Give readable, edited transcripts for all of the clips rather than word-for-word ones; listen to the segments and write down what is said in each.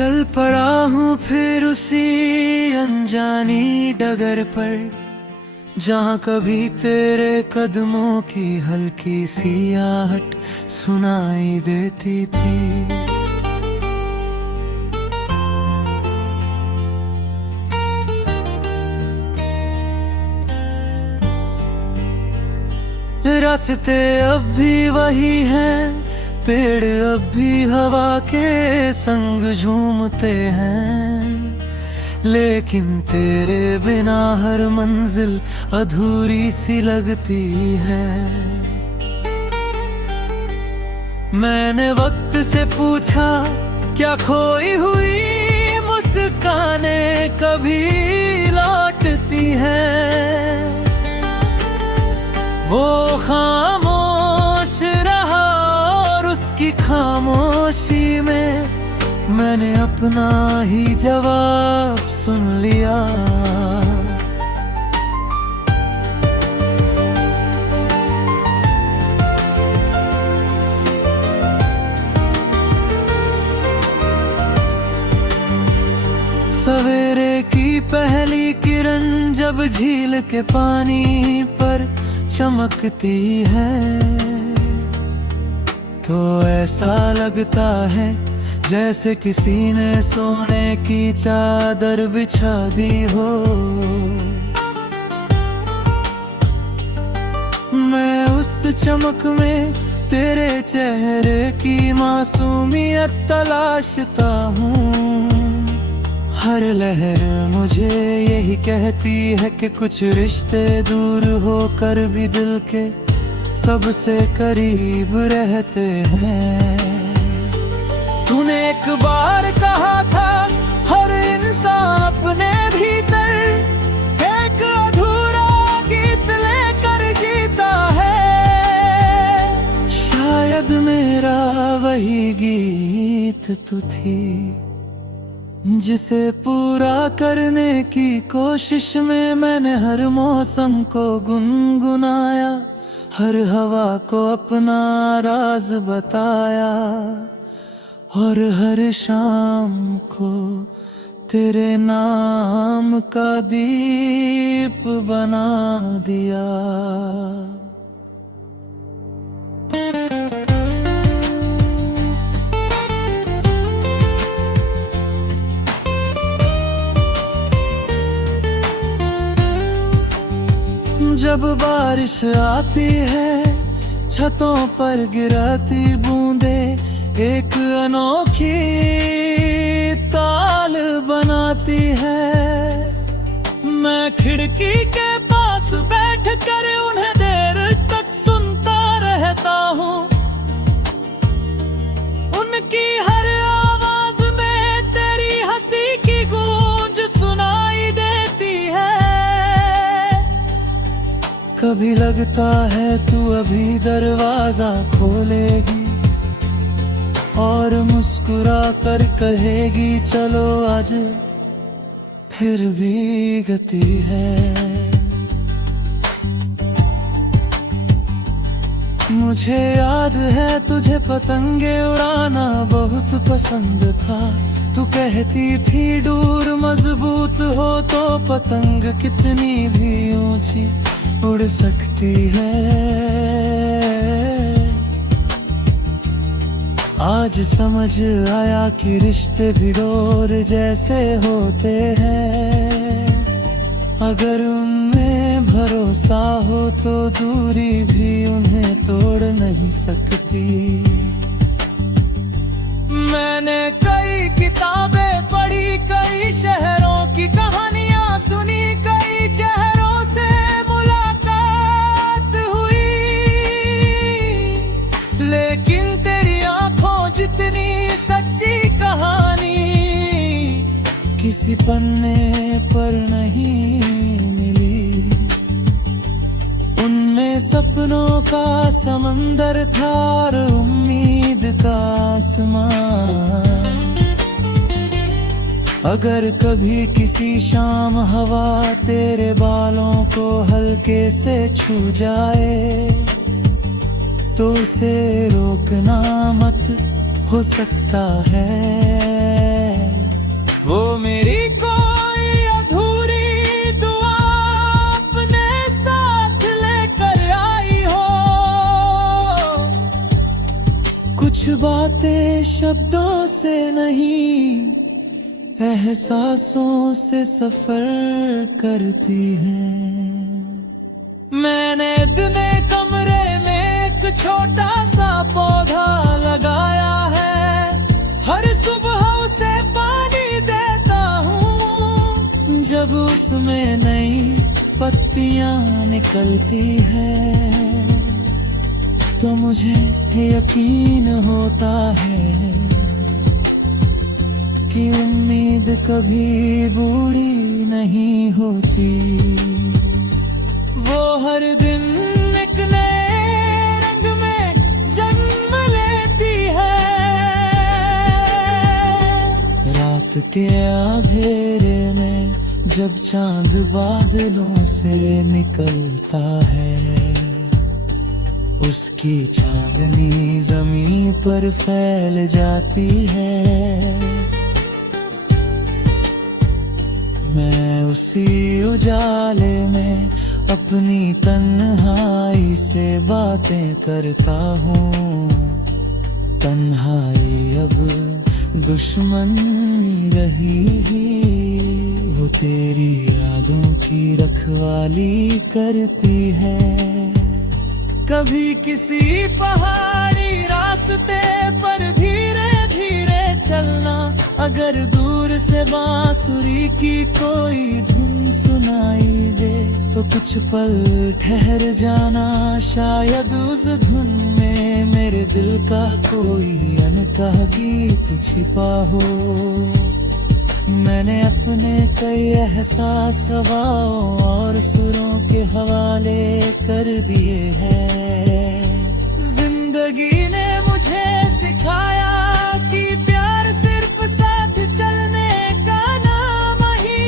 चल पड़ा हूँ फिर उसी अनजानी डगर पर, जहाँ कभी तेरे कदमों की हल्की सी आहट सुनाई देती थी। रास्ते अब भी वही हैं, पेड़ अब भी हवा के संग झूमते हैं, लेकिन तेरे बिना हर मंजिल अधूरी सी लगती है। मैंने वक्त से पूछा क्या खोई हुई मुस्कानें कभी लौटती हैं, वो खामोश रहा और उसकी खामोशी में मैंने अपना ही जवाब सुन लिया। सवेरे की पहली किरण जब झील के पानी पर चमकती है, तो ऐसा लगता है जैसे किसी ने सोने की चादर बिछा दी हो। मैं उस चमक में तेरे चेहरे की मासूमियत तलाशता हूँ। हर लहर मुझे यही कहती है कि कुछ रिश्ते दूर होकर भी दिल के सबसे करीब रहते हैं। तूने एक बार कहा था हर इंसान अपने भीतर एक अधूरा गीत लेकर जीता है। शायद मेरा वही गीत तू थी, जिसे पूरा करने की कोशिश में मैंने हर मौसम को गुनगुनाया, हर हवा को अपना राज बताया, और हर शाम को तेरे नाम का दीप बना दिया। जब बारिश आती है छतों पर गिरती बूंदे एक अनोखी ताल बनाती है। मैं खिड़की के पास बैठकर उन्हें देर तक सुनता रहता हूँ। उनकी हर आवाज में तेरी हंसी की गूंज सुनाई देती है। कभी लगता है तू अभी दरवाजा खोलेगी और मुस्कुरा कर कहेगी चलो आज फिर भी गति है। मुझे याद है तुझे पतंगे उड़ाना बहुत पसंद था। तू कहती थी दूर मजबूत हो तो पतंग कितनी भी ऊंची उड़ सकती है। आज समझ आया कि रिश्ते भी डोर जैसे होते हैं, अगर उनमें भरोसा हो तो दूरी भी उन्हें तोड़ नहीं सकती। मैंने कई किताबें पढ़ी, कई शहरों की कहानियां सुनी, कई चेहरों से मुलाकात हुई, लेकिन तेरी आंखों जितनी सच्ची कहानी किसी पन्ने पर नहीं मिली। उनमें सपनों का समंदर था और उम्मीद का आसमान। अगर कभी किसी शाम हवा तेरे बालों को हल्के से छू जाए तो उसे रोकना मत, हो सकता है वो मेरी कोई अधूरी दुआ अपने साथ लेकर आई हो। कुछ बातें शब्दों से नहीं, एहसासों से सफर करती हैं। मैंने अपने कमरे में एक छोटा सा पौधा लगाया है, हर सुबह उसे पानी देता हूँ। जब उसमें नई पत्तियाँ निकलती हैं तो मुझे यकीन होता है कि उम्मीद कभी बूढ़ी नहीं होती। वो हर दिन एक नए रंग में जन्म लेती है। रात के अंधेरे में जब चांद बादलों से निकलता है, उसकी चांदनी जमीन पर फैल जाती है। मैं उसी उजाले में अपनी तन्हाई से बातें करता हूँ। तन्हाई अब दुश्मन रही, वो तेरी यादों की रखवाली करती है। कभी किसी पहाड़ी रास्ते पर धीरे धीरे चलना, अगर दूर से बांसुरी की कोई धुन सुनाई दे तो कुछ पल ठहर जाना। शायद उस धुन में मेरे दिल का कोई अनकहा गीत छिपा हो। मैंने अपने कई एहसास हवाओं और सुरों के हवाले कर दिए हैं। जिंदगी ने मुझे सिखाया कि प्यार सिर्फ साथ चलने का नाम ही।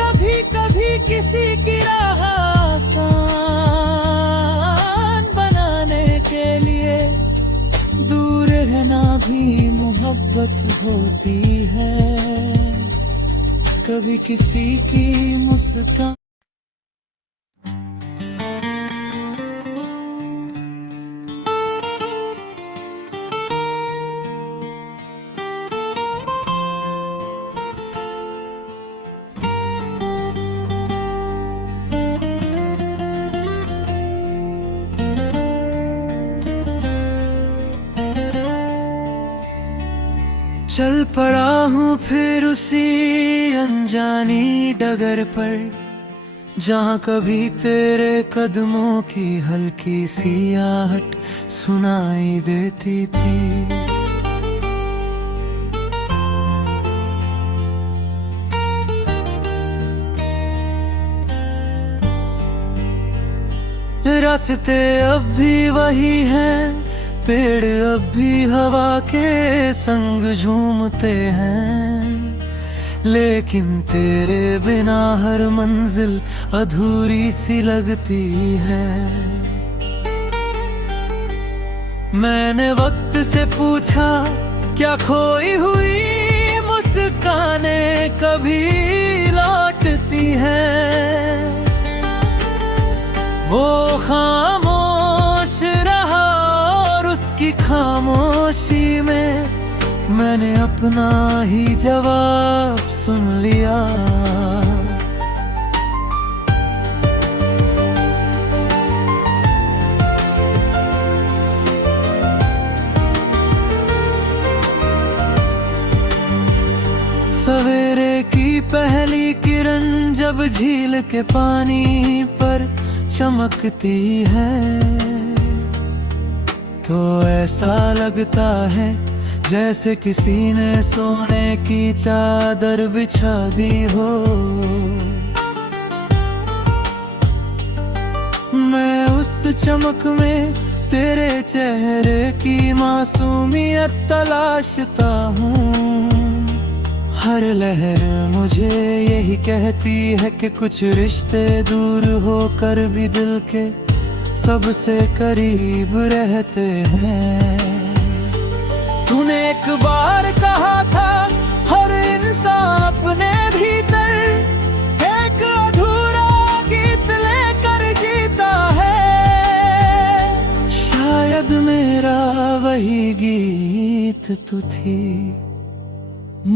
कभी कभी किसी की राह आसान बनाने के लिए दूर रहना भी मोहब्बत होती है। कभी किसी की मुस्कान चल पड़ा हूँ फिर उसी अनजानी डगर पर, जहाँ कभी तेरे कदमों की हल्की सी आहट सुनाई देती थी। रास्ते अब भी वही हैं, पेड़ अब भी हवा के संग झूमते हैं, लेकिन तेरे बिना हर मंजिल अधूरी सी लगती है। मैंने वक्त से पूछा क्या खोई हुई मुस्कानें कभी लौटती हैं। वो खामोश रहा और उसकी खामोशी में मैंने अपना ही जवाब सुन लिया। सवेरे की पहली किरण जब झील के पानी पर चमकती है तो ऐसा लगता है जैसे किसी ने सोने की चादर बिछा दी हो। मैं उस चमक में तेरे चेहरे की मासूमियत तलाशता हूँ। हर लहर मुझे यही कहती है कि कुछ रिश्ते दूर होकर भी दिल के सबसे करीब रहते हैं। तूने एक बार कहा था हर इंसान अपने भीतर एक अधूरा गीत लेकर जीता है। शायद मेरा वही गीत तू थी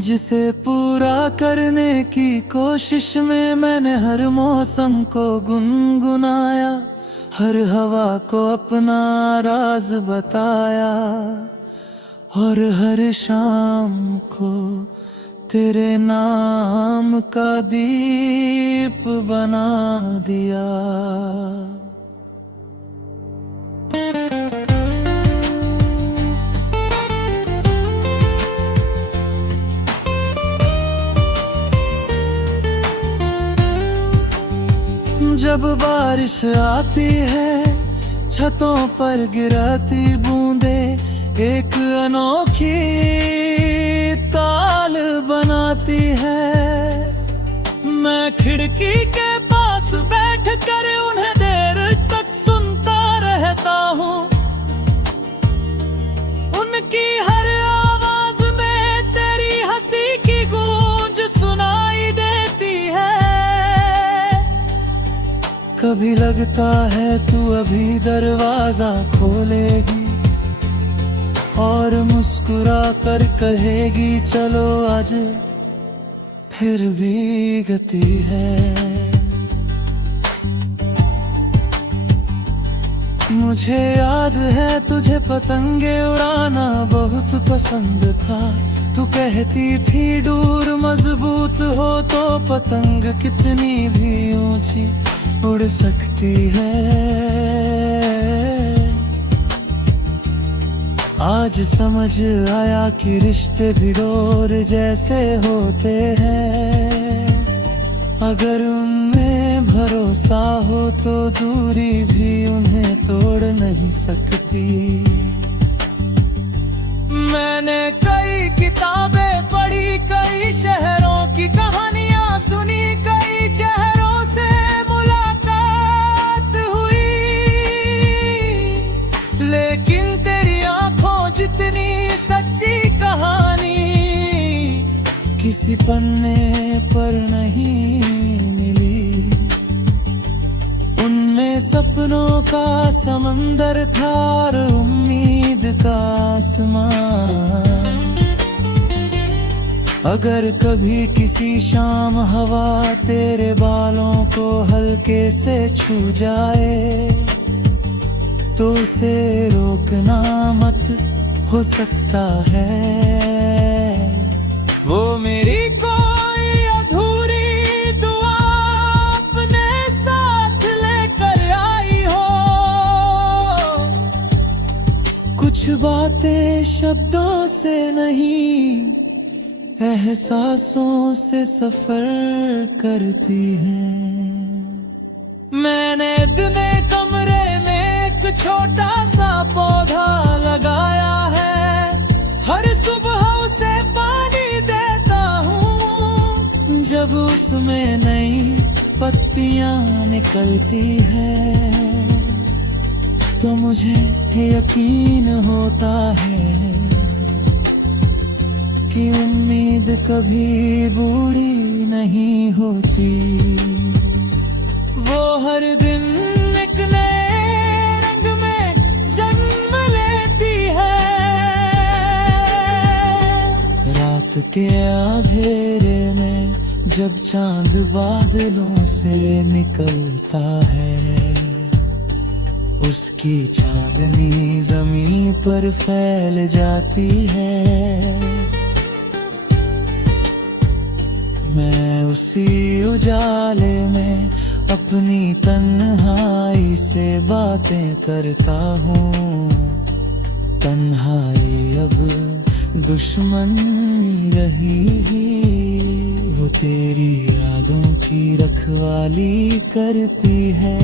जिसे पूरा करने की कोशिश में मैंने हर मौसम को गुनगुनाया, हर हवा को अपना राज बताया और हर शाम को तेरे नाम का दीप बना दिया। जब बारिश आती है छतों पर गिरती बूंदे एक अनोखी ताल बनाती है। मैं खिड़की के पास बैठ कर उन्हें देर तक सुनता रहता हूँ। उनकी हर आवाज में तेरी हंसी की गूंज सुनाई देती है। कभी लगता है तू अभी दरवाजा खोलेगी और मुस्कुरा कर कहेगी चलो आज फिर भी गति है। मुझे याद है तुझे पतंगे उड़ाना बहुत पसंद था। तू कहती थी दूर मजबूत हो तो पतंग कितनी भी ऊंची उड़ सकती है। आज समझ आया कि रिश्ते भी डोर जैसे होते हैं। अगर उनमें भरोसा हो तो दूरी भी उन्हें तोड़ नहीं सकती। मैंने कई किताबें पढ़ी, कई शहरों की कहानियां सुनी, कई चेहरों से मुलाकात हुई, लेकिन तेरी आंखों जितनी सच्ची कहानी किसी पन्ने पर नहीं मिली। उनमें सपनों का समंदर था और उम्मीद का आसमान। अगर कभी किसी शाम हवा तेरे बालों को हल्के से छू जाए तो उसे रोकना मत, हो सकता है वो मेरी कोई अधूरी दुआ अपने साथ लेकर आई हो। कुछ बातें शब्दों से नहीं एहसासों से सफर करती हैं। मैंने अपने कमरे में एक छोटा सा पौधा लगाया है। हर सुबह उसे पानी देता हूँ। जब उसमें नई पत्तियां निकलती है तो मुझे यकीन होता है कि उम्मीद कभी बूढ़ी नहीं होती। वो हर दिन एक नए रंग में जन्म लेती है। रात के अंधेरे में जब चांद बादलों से निकलता है, उसकी चांदनी जमीन पर फैल जाती है। मैं उसी उजाले में अपनी तन्हाई से बातें करता हूँ। तन्हाई अब दुश्मन रही, वो तेरी यादों की रखवाली करती है।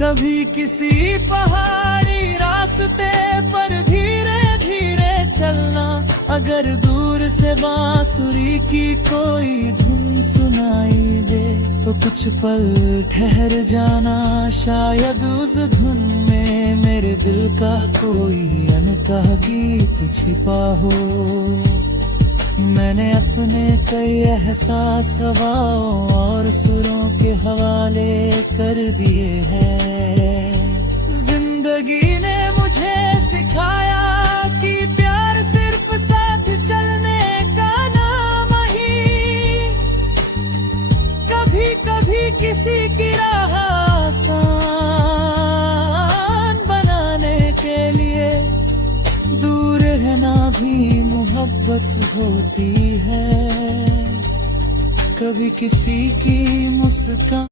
कभी किसी पहाड़ी रास्ते पर धीरे धीरे चलना, अगर दूर से बांसुरी की कोई धुन सुनाई दे तो कुछ पल ठहर जाना, शायद उस धुन में मेरे दिल का कोई अनकहा गीत छिपा हो। मैंने अपने कई एहसास हवाओं और सुरों के हवाले कर दिए हैं। जिंदगी ने मुझे सिखाया कि प्यार सिर्फ साथ चलने का नाम ही, कभी कभी किसी की राह आसान बनाने के लिए दूर रहना भी मोहब्बत होती है। कभी किसी की मुस्कान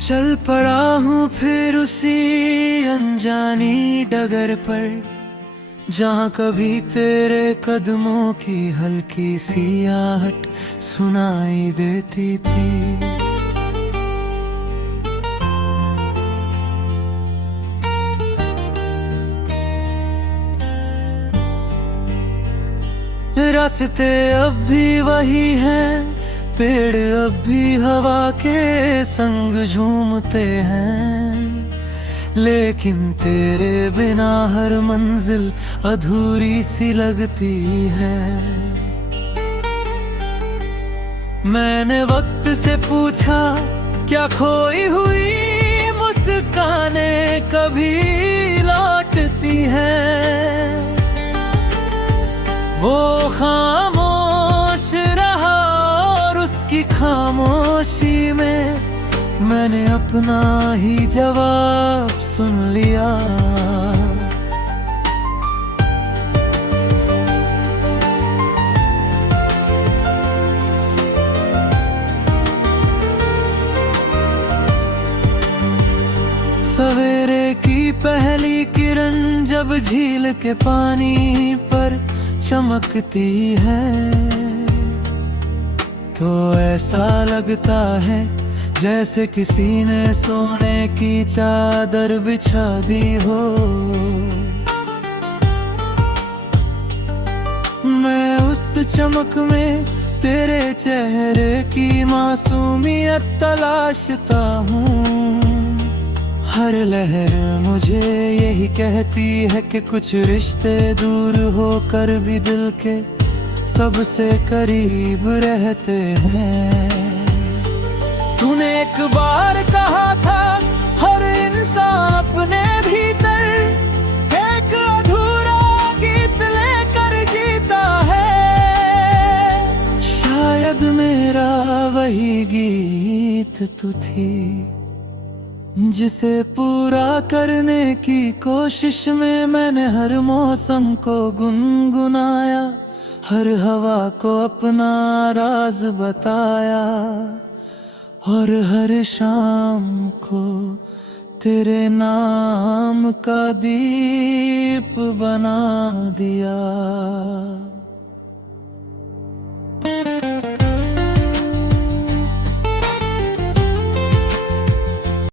चल पड़ा हूँ फिर उसी अनजानी डगर पर, जहाँ कभी तेरे कदमों की हल्की सी आहट सुनाई देती थी। रास्ते अब भी वही हैं, पेड़ अब भी हवा के संग झूमते हैं, लेकिन तेरे बिना हर मंजिल अधूरी सी लगती है। मैंने वक्त से पूछा क्या खोई हुई मुस्कानें कभी लौटती हैं। वो खामोश रहा और उसकी खामोशी में मैंने अपना ही जवाब सुन लिया। सवेरे की पहली किरण जब झील के पानी पर चमकती है, तो ऐसा लगता है जैसे किसी ने सोने की चादर बिछा दी हो। मैं उस चमक में तेरे चेहरे की मासूमियत तलाशता हूँ। हर लहर मुझे यही कहती है कि कुछ रिश्ते दूर होकर भी दिल के सबसे करीब रहते हैं। तूने एक बार कहा था हर इंसान अपने भीतर एक अधूरा गीत लेकर जीता है। शायद मेरा वही गीत तू थी, जिसे पूरा करने की कोशिश में मैंने हर मौसम को गुनगुनाया, हर हवा को अपना राज बताया और हर शाम को तेरे नाम का दीप बना दिया।